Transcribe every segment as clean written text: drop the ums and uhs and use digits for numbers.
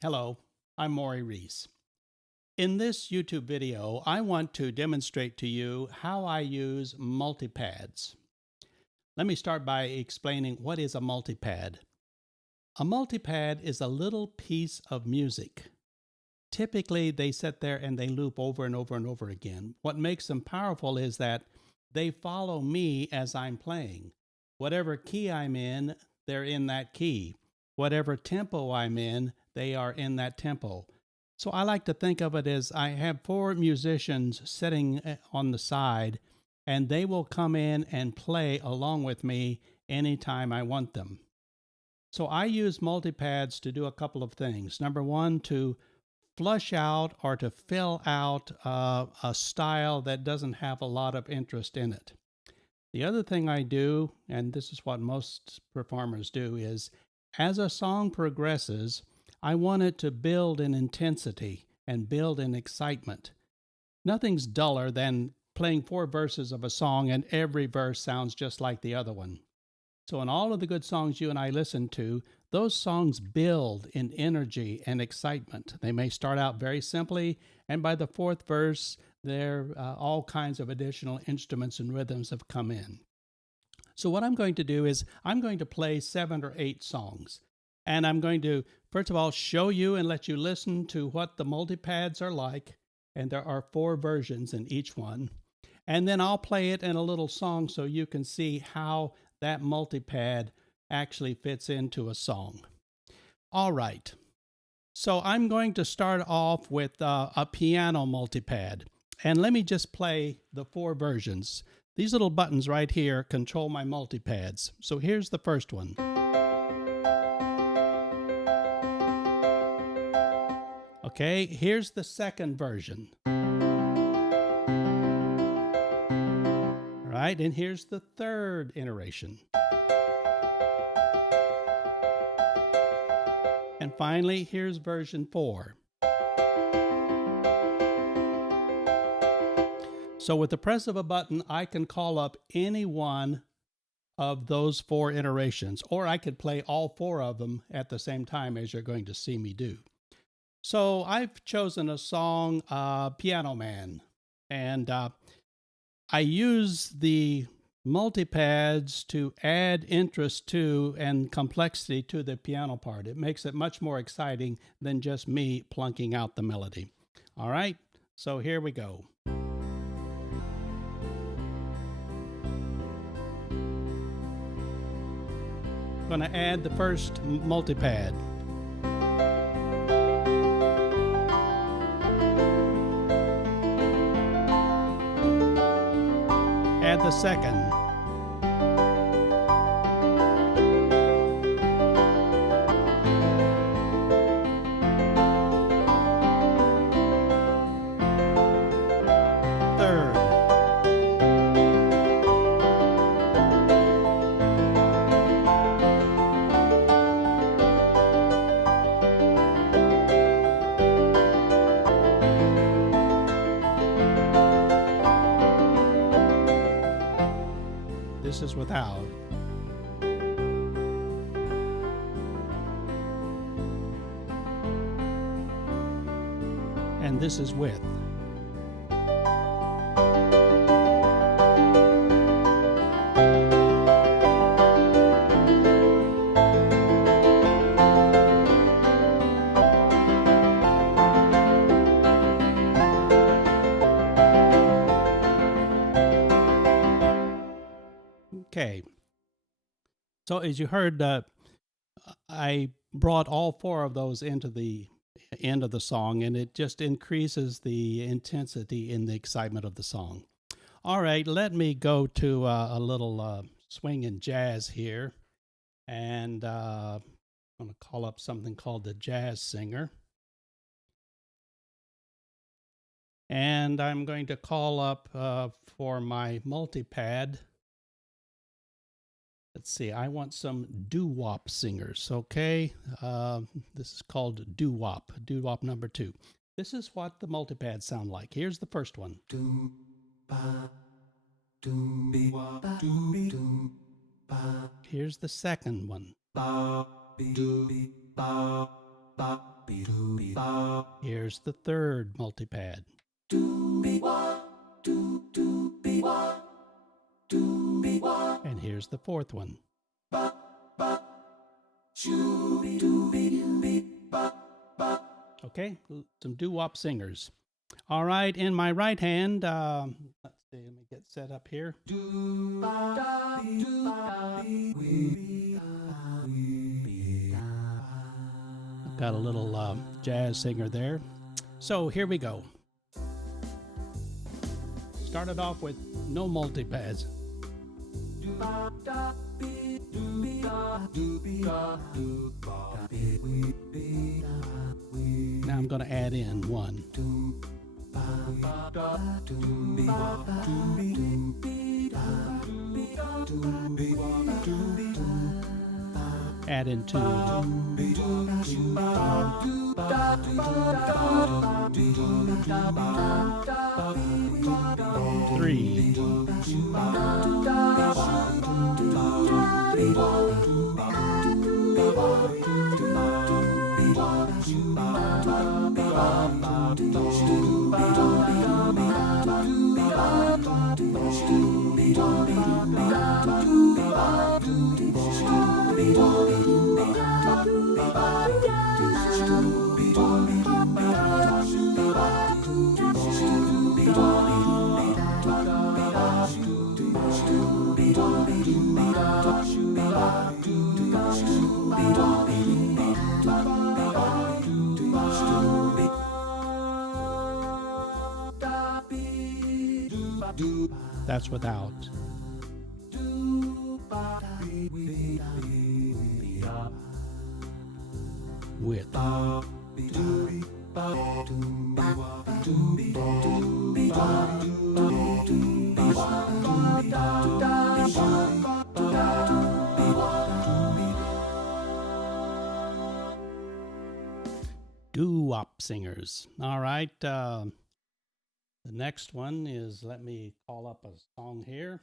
Hello, I'm Maury Reese. In this YouTube video, I want to demonstrate to you how I use multi-pads. Let me start by explaining what is a multi-pad. A multi-pad is a little piece of music. Typically, they sit there and they loop over and over and over again. What makes them powerful is that they follow me as I'm playing. Whatever key I'm in, they're in that key. Whatever tempo I'm in, they are in that tempo. So I like to think of it as I have four musicians sitting on the side, and they will come in and play along with me anytime I want them. So I use multi-pads to do a couple of things. Number one, to flush out or to fill out a style that doesn't have a lot of interest in it. The other thing I do, and this is what most performers do, is as a song progresses, I want it to build in intensity and build in excitement. Nothing's duller than playing four verses of a song and every verse sounds just like the other one. So in all of the good songs you and I listen to, those songs build in energy and excitement. They may start out very simply, and by the fourth verse, all kinds of additional instruments and rhythms have come in. So what I'm going to do is I'm going to play 7 or 8 songs. And I'm going to, first of all, show you and let you listen to what the multi-pads are like. And there are 4 versions in each one. And then I'll play it in a little song so you can see how that multi-pad actually fits into a song. All right. So I'm going to start off with a piano multi-pad. And let me just play the 4 versions. These little buttons right here control my multi-pads. So here's the first one. Okay, here's the second version. All right, and here's the third iteration. And finally, here's version 4. So with the press of a button, I can call up any one of those 4 iterations, or I could play all 4 of them at the same time, as you're going to see me do. So I've chosen a song, Piano Man, and I use the multi-pads to add interest to and complexity to the piano part. It makes it much more exciting than just me plunking out the melody. All right, so here we go. I'm going to add the first multi-pad. Add the second. Third. This is without. And this is with. Okay, so as you heard, I brought all 4 of those into the end of the song, and it just increases the intensity and the excitement of the song. All right, let me go to a little swing and jazz here, and I'm going to call up something called the Jazz Singer. And I'm going to call up for my multi-pad. Let's see, I want some Doo-Wop singers, okay? This is called Doo-Wop, Doo-Wop number 2. This is what the multi-pads sound like. Here's the first one. Here's the second one. Here's the third multi-pad. And here's the fourth one. Okay, some doo-wop singers. All right, in my right hand, let's see, let me get set up here. I've got a little jazz singer there. So here we go. Started off with no multi-pads. Now I'm going to add in one. Add in two. Three. That's without. With. Doo-wop singers. All right. The next one is, let me call up a song here.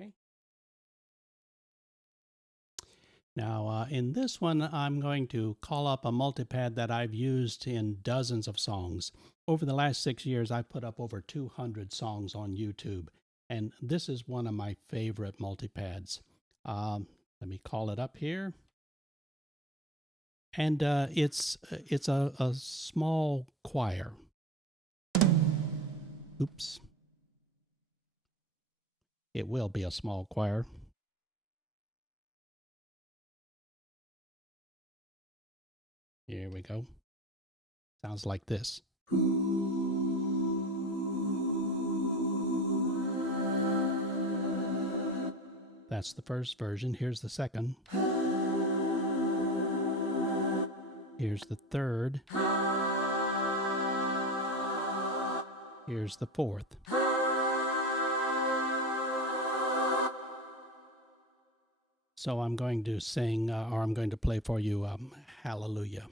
Okay. Now, in this one, I'm going to call up a multi-pad that I've used in dozens of songs. Over the last 6 years, I've put up over 200 songs on YouTube, and this is one of my favorite multi-pads. Let me call it up here. And it's a small choir. Oops. It will be a small choir. Here we go. Sounds like this. That's the first version. Here's the second. Here's the third. Here's the fourth. So I'm going to sing, or I'm going to play for you, Hallelujah.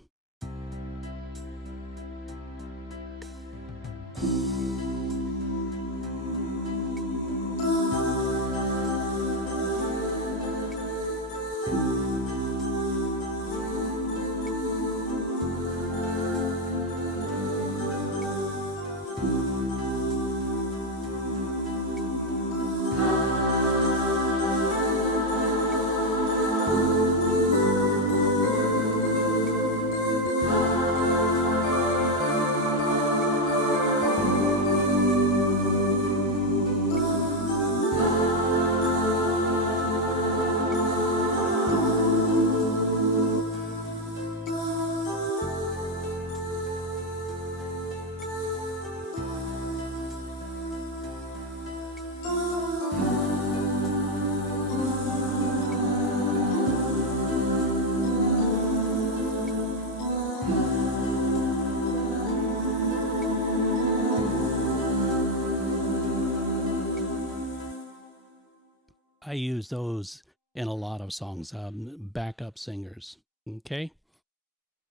I use those in a lot of songs, backup singers. Okay.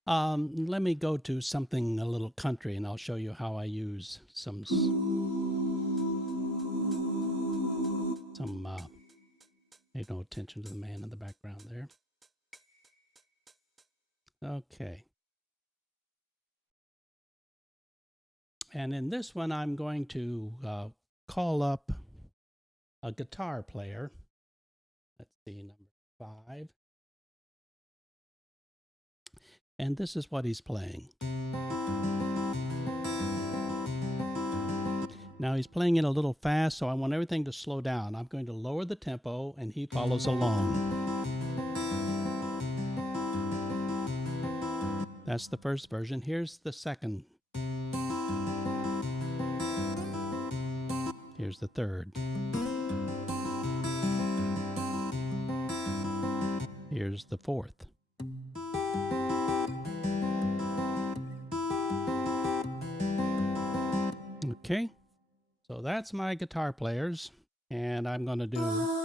Let me go to something a little country, and I'll show you how I use some pay no attention to the man in the background there. Okay. And in this one, I'm going to call up a guitar player. Let's see, number 5. And this is what he's playing. Now he's playing it a little fast, so I want everything to slow down. I'm going to lower the tempo, and he follows along. That's the first version. Here's the second. Here's the third. Here's the fourth. Okay, so that's my guitar players, and I'm going to do a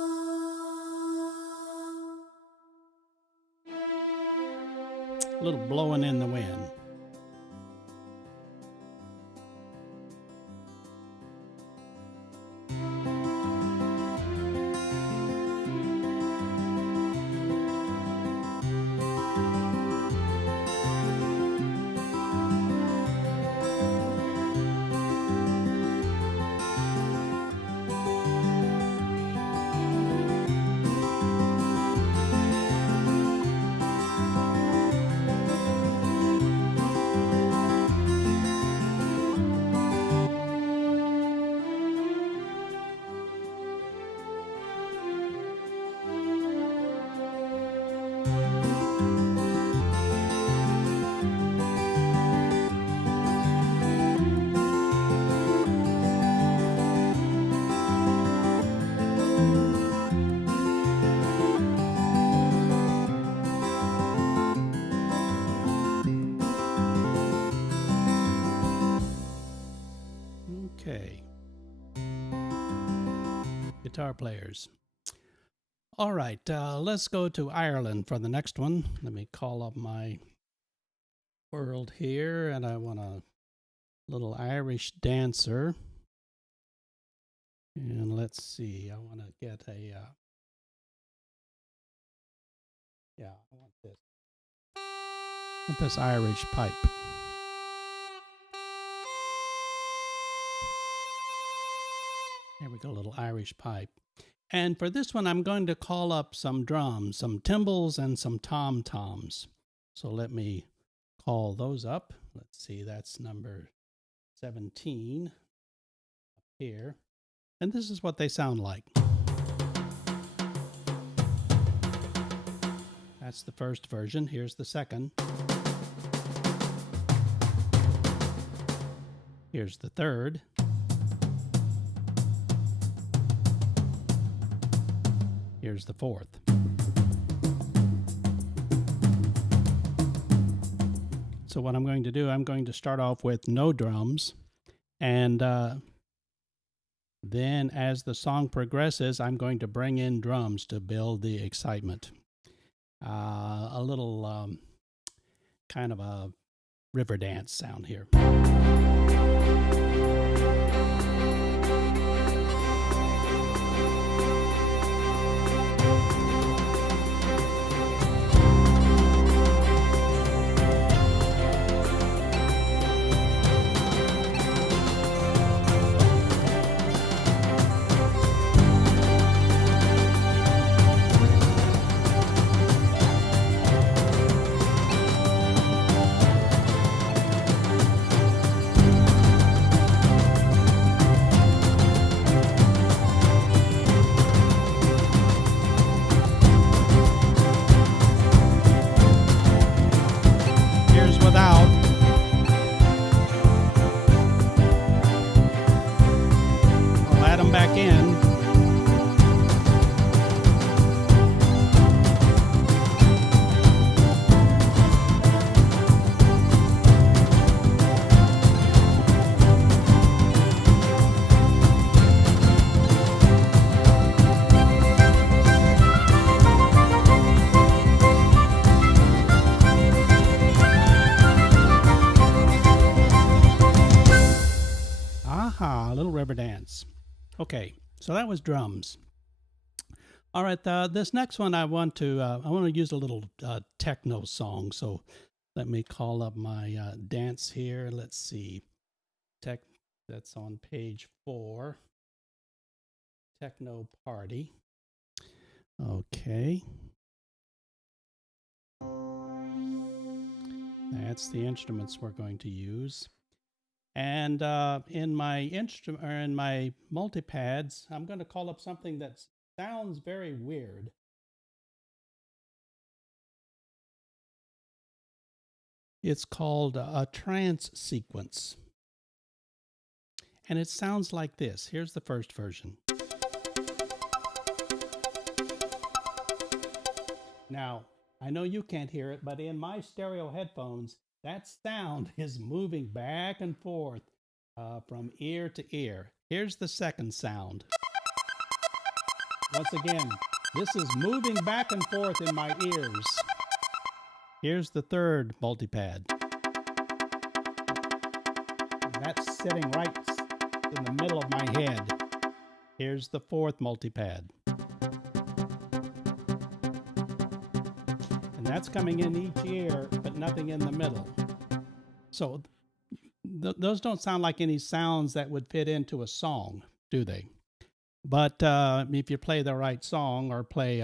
little blowing in the wind. Okay. Guitar players. All right, let's go to Ireland for the next one. Let me call up my world here, and I want a little Irish dancer. And let's see, I want to get a, I want this Irish pipe. Here we go, a little Irish pipe. And for this one, I'm going to call up some drums, some timbals and some tom-toms. So let me call those up. Let's see, that's number 17 up here. And this is what they sound like. That's the first version. Here's the second. Here's the third. Here's the fourth. So what I'm going to do, I'm going to start off with no drums, and then as the song progresses, I'm going to bring in drums to build the excitement. A little kind of a river dance sound here. Okay, so that was drums. All right, this next one I want to use a little techno song. So let me call up my dance here. Let's see, that's on page 4. Techno party. Okay. That's the instruments we're going to use. And in my multi-pads, I'm going to call up something that sounds very weird. It's called a trance sequence. And it sounds like this. Here's the first version. Now, I know you can't hear it, but in my stereo headphones, that sound is moving back and forth from ear to ear. Here's the second sound. Once again, this is moving back and forth in my ears. Here's the third multi-pad. That's sitting right in the middle of my head. Here's the fourth multi-pad. And that's coming in each ear, but nothing in the middle. So those don't sound like any sounds that would fit into a song, do they? But if you play the right song or play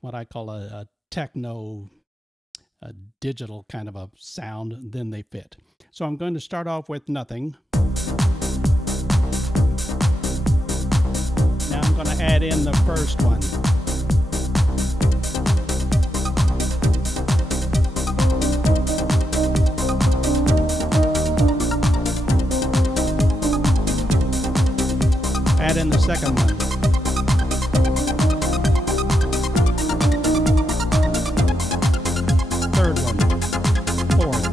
what I call a techno, a digital kind of a sound, then they fit. So I'm going to start off with nothing. Now I'm going to add in the first one. Add in the second one. Third one. Fourth.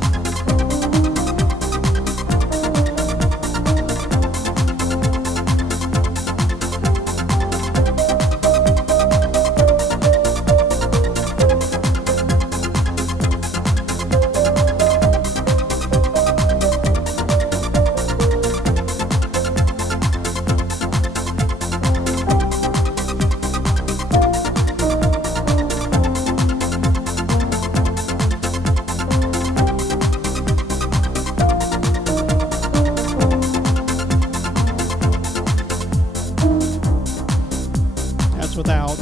Without.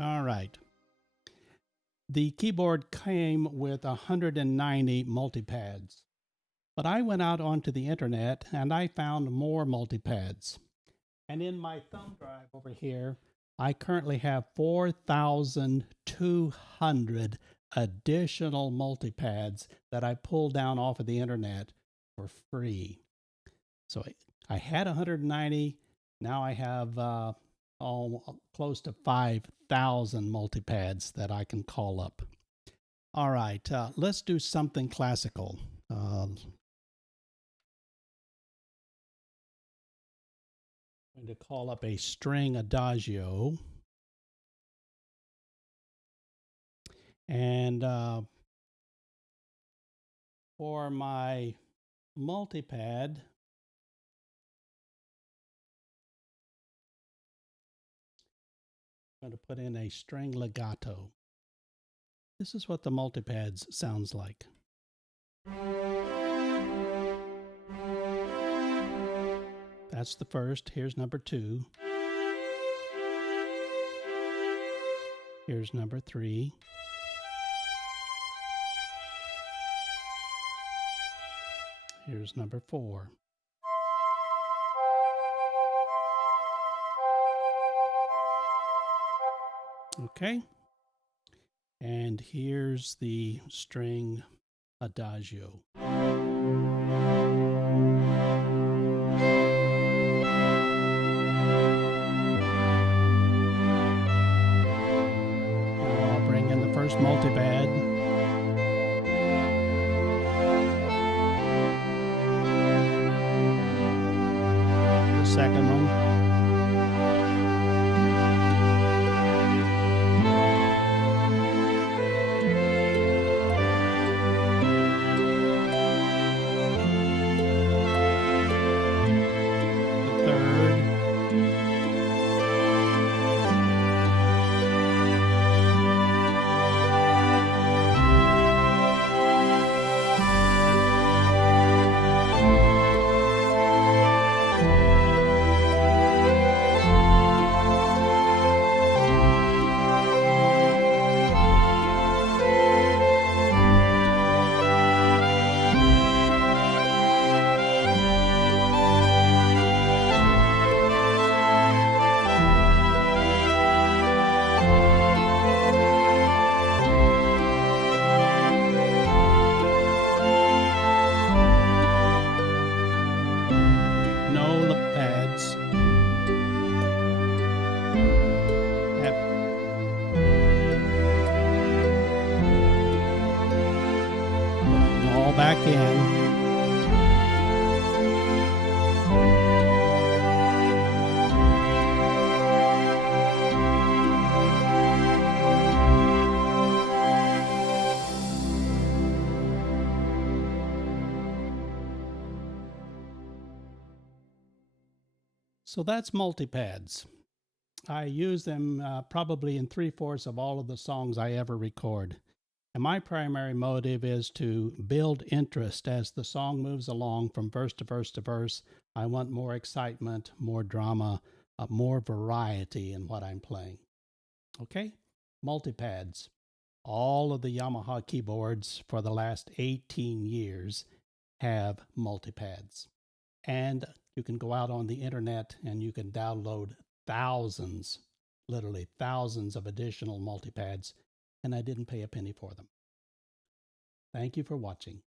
All right. The keyboard came with 190 multi-pads, but I went out onto the internet and I found more multi-pads. And in my thumb drive over here, I currently have 4,200 additional multi-pads that I pulled down off of the internet for free. So I had 190. Now I have close to 5,000 multi-pads that I can call up. All right, let's do something classical. I'm going to call up a string adagio. And for my multi-pad, I'm going to put in a string legato. This is what the multi-pads sounds like. That's the first. Here's number 2. Here's number 3. Here's number 4. Okay. And here's the string adagio. First multi-pad. The second one. back in. So that's multi-pads. I use them probably in 3/4 of all of the songs I ever record. And my primary motive is to build interest as the song moves along from verse to verse to verse. I want more excitement, more drama, more variety in what I'm playing. Okay? Multi-pads. All of the Yamaha keyboards for the last 18 years have multi-pads. And you can go out on the internet and you can download thousands, literally thousands of additional multi-pads, and I didn't pay a penny for them. Thank you for watching.